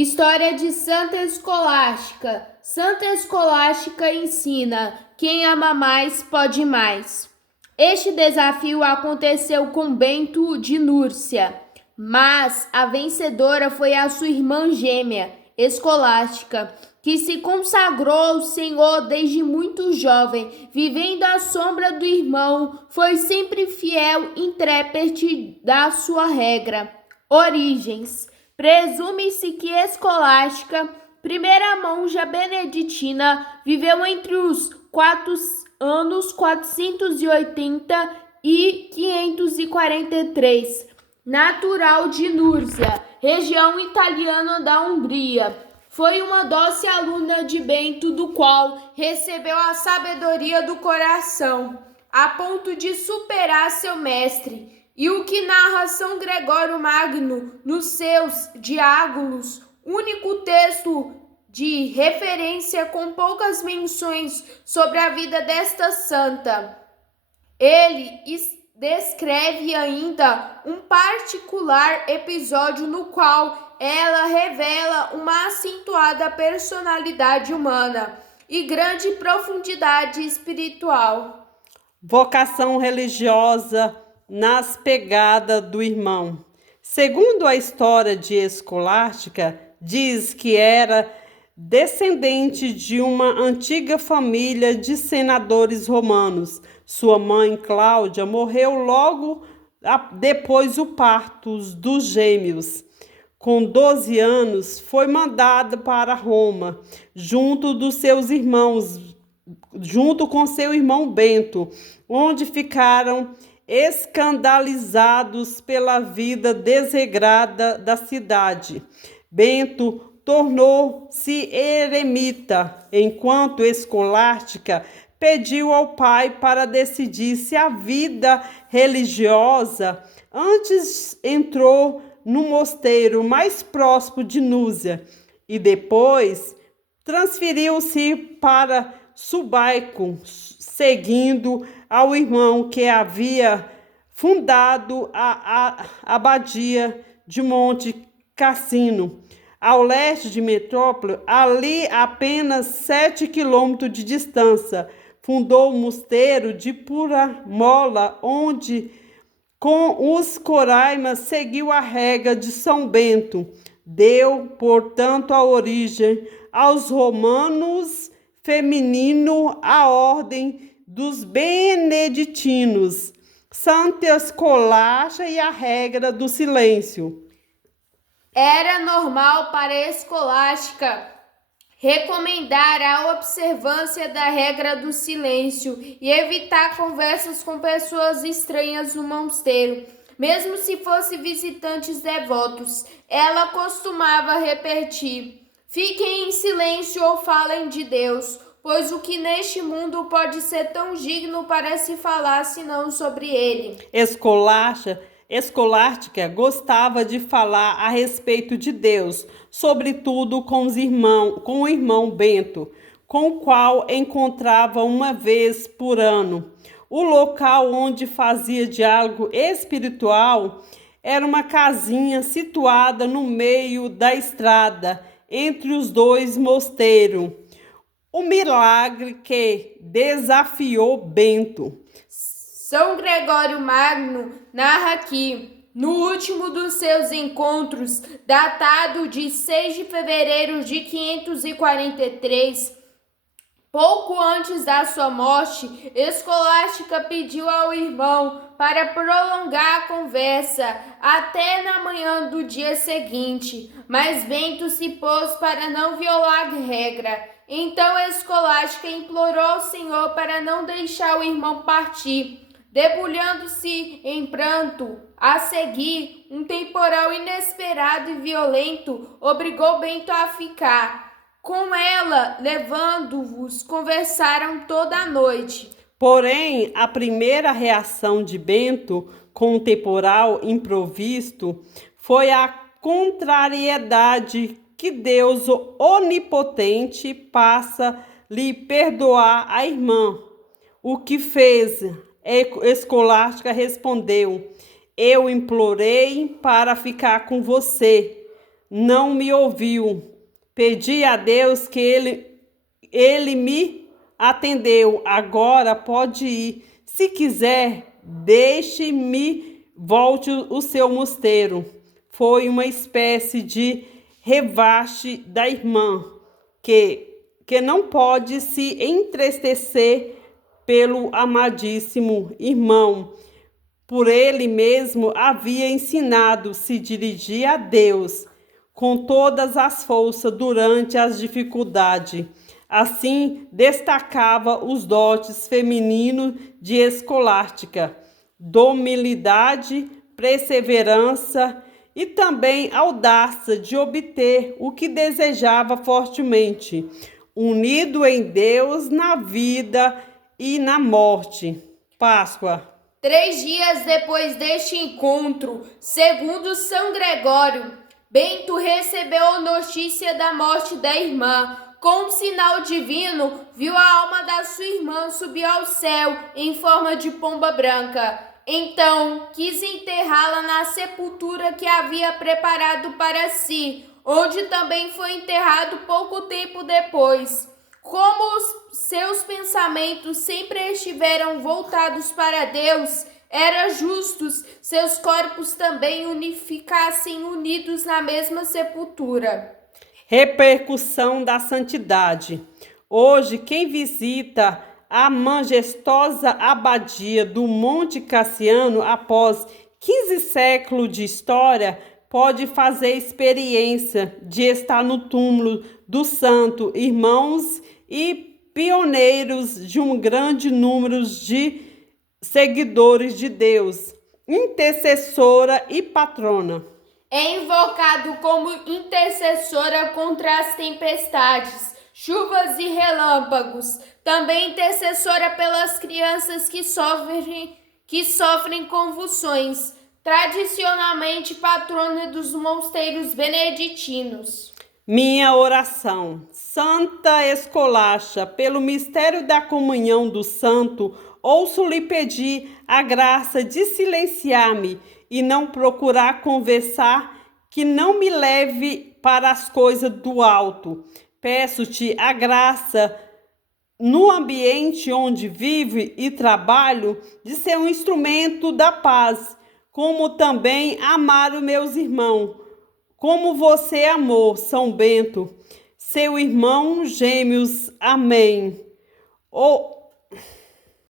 História de Santa Escolástica. Santa Escolástica ensina: quem ama mais pode mais. Este desafio aconteceu com Bento de Núrcia, mas a vencedora foi a sua irmã gêmea, Escolástica, que se consagrou ao Senhor desde muito jovem, vivendo à sombra do irmão, foi sempre fiel e intérprete da sua regra. Origens. Presume-se que Escolástica, primeira monja beneditina, viveu entre os anos 480 e 543, natural de Núrcia, região italiana da Hungria. Foi uma doce aluna de Bento, do qual recebeu a sabedoria do coração, a ponto de superar seu mestre. E o que narra São Gregório Magno nos seus Diálogos, único texto de referência com poucas menções sobre a vida desta santa. Ele descreve ainda um particular episódio no qual ela revela uma acentuada personalidade humana e grande profundidade espiritual. Vocação religiosa nas pegadas do irmão. Segundo a história de Escolástica, diz que era descendente de uma antiga família de senadores romanos. Sua mãe, Cláudia, morreu logo depois do parto dos gêmeos. Com 12 anos, foi mandada para Roma, junto com seu irmão Bento, onde ficaram escandalizados pela vida desregrada da cidade. Bento tornou-se eremita, enquanto Escolástica pediu ao pai para decidir se a vida religiosa. Antes entrou no mosteiro mais próximo de Núrcia e depois transferiu-se para Subaico, seguindo ao irmão que havia fundado a abadia de Monte Cassino, ao leste de Metrópole, ali apenas 7 quilômetros de distância. Fundou o mosteiro de Puramola, onde, com os coraimas, seguiu a regra de São Bento. Deu, portanto, a origem aos romanos feminino, a ordem dos beneditinos, Santa Escolástica e a regra do silêncio. Era normal para a Escolástica recomendar a observância da regra do silêncio e evitar conversas com pessoas estranhas no mosteiro, mesmo se fossem visitantes devotos. Ela costumava repetir: fiquem em silêncio ou falem de Deus, pois o que neste mundo pode ser tão digno para se falar senão sobre ele. Escolástica gostava de falar a respeito de Deus, sobretudo com o irmão Bento, com o qual encontrava uma vez por ano. O local onde fazia diálogo espiritual era uma casinha situada no meio da estrada, entre os dois mosteiros. O milagre que desafiou Bento. São Gregório Magno narra que, no último dos seus encontros, datado de 6 de fevereiro de 543, pouco antes da sua morte, Escolástica pediu ao irmão para prolongar a conversa até na manhã do dia seguinte, mas Bento se pôs para não violar a regra. Então Escolástica implorou ao Senhor para não deixar o irmão partir. Debulhando-se em pranto, a seguir, um temporal inesperado e violento obrigou Bento a ficar. Com ela, levando-os, conversaram toda a noite. Porém, a primeira reação de Bento com o temporal improvisto foi a contrariedade que Deus onipotente passa lhe perdoar a irmã. O que fez? Escolástica respondeu: eu implorei para ficar com você, não me ouviu. Pedi a Deus que ele me atendeu. Agora pode ir. Se quiser, deixe-me volte o seu mosteiro. Foi uma espécie de revache da irmã, que não pode se entristecer pelo amadíssimo irmão. Por ele mesmo havia ensinado se dirigir a Deus com todas as forças durante as dificuldades. Assim, destacava os dotes femininos de escolástica, domilidade, perseverança e também audácia de obter o que desejava fortemente, unido em Deus na vida e na morte. Páscoa. 3 dias depois deste encontro, segundo São Gregório, Bento recebeu notícia da morte da irmã. Com um sinal divino, viu a alma da sua irmã subir ao céu em forma de pomba branca. Então, quis enterrá-la na sepultura que havia preparado para si, onde também foi enterrado pouco tempo depois. Como os seus pensamentos sempre estiveram voltados para Deus, era justos seus corpos também ficassem unidos na mesma sepultura. Repercussão da santidade. Hoje, quem visita a majestosa abadia do Monte Cassiano, após 15 séculos de história, pode fazer experiência de estar no túmulo do santo, irmãos e pioneiros de um grande número de seguidores de Deus, intercessora e patrona. É invocado como intercessora contra as tempestades, chuvas e relâmpagos, também intercessora pelas crianças que sofrem convulsões, tradicionalmente patrona dos mosteiros beneditinos. Minha oração. Santa Escolástica, pelo mistério da comunhão do santo, ouço-lhe pedir a graça de silenciar-me e não procurar conversar, que não me leve para as coisas do alto. Peço-te a graça, no ambiente onde vivo e trabalho, de ser um instrumento da paz, como também amar os meus irmãos, como você amou, São Bento, seu irmão gêmeos. Amém.